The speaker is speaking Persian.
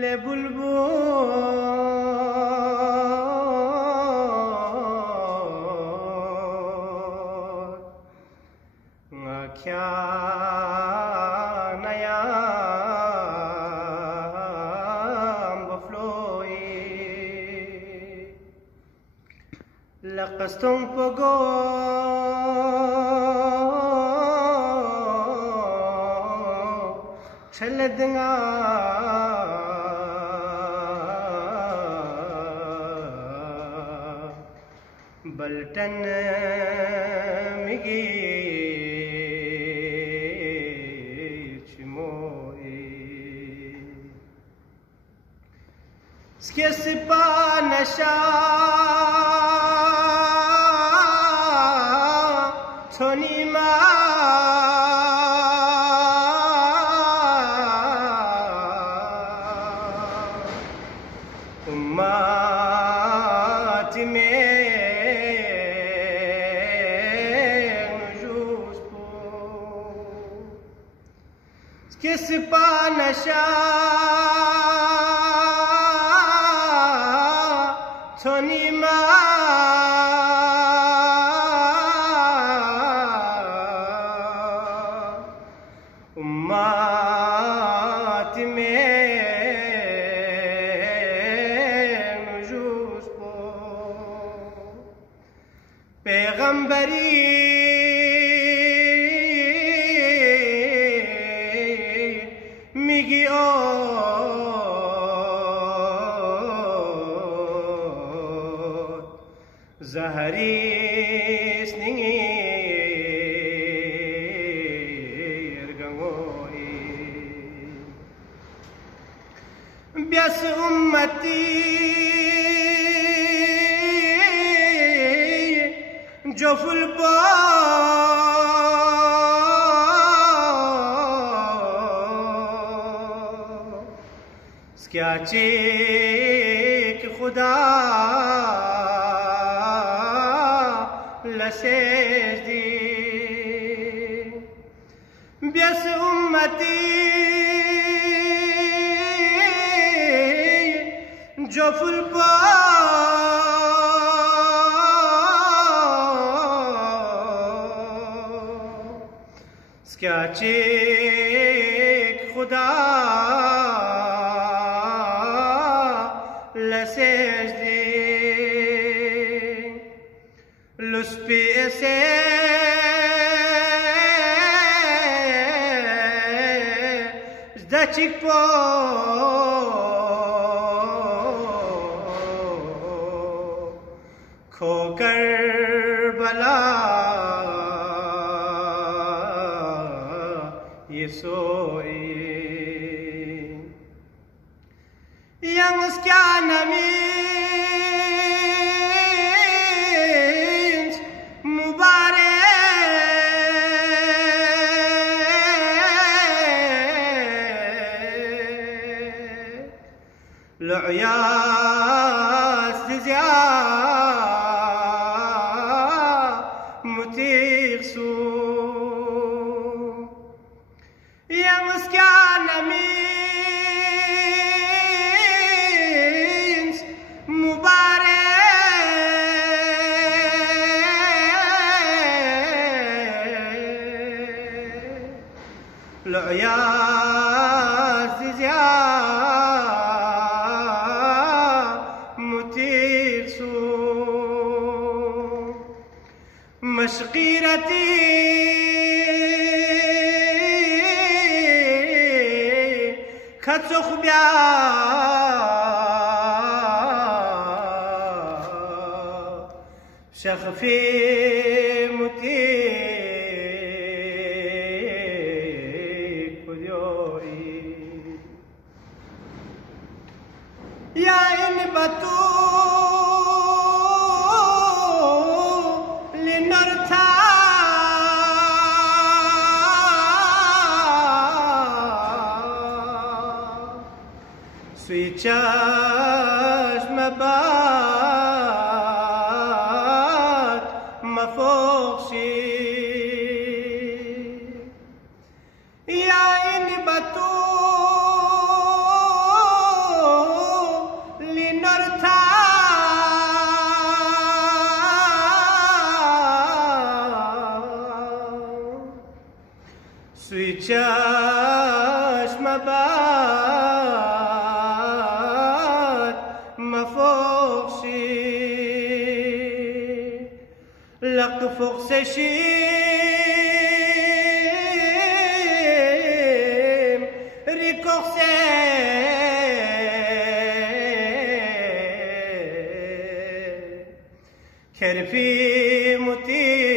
ले बुलबुल आख्या नया बफ्लोई लकस्तों पगो छलदंगा बल्टन मिगी चिमोई स्के सिपा नशा छोनी मा उम्मत में किस पा नशा छोनी मा उम्मत में नुजूस को पैगंबरी मिगी ओ जहरी स्निंगी गंगोई ब्यास उम्मती जो फुलपो क्या चेक खुदा लसेज दी ब्यस उम्मती जो फुलपो क्या चेक खुदा लसेज दे लुस्पी से दचिको खोकर बला ये सोई Young's means Mubarak L'uyas dizya mutirsu Young's العياز زيا متيرسو مشقيرتي خطخ بيا شخفي متير या इन बतू लिनर था स्विचस मबात मफोक्सी या इन बतू سوی چشم بد مفوقشی لق فوقسشیم ریکوخسه کرفی موتی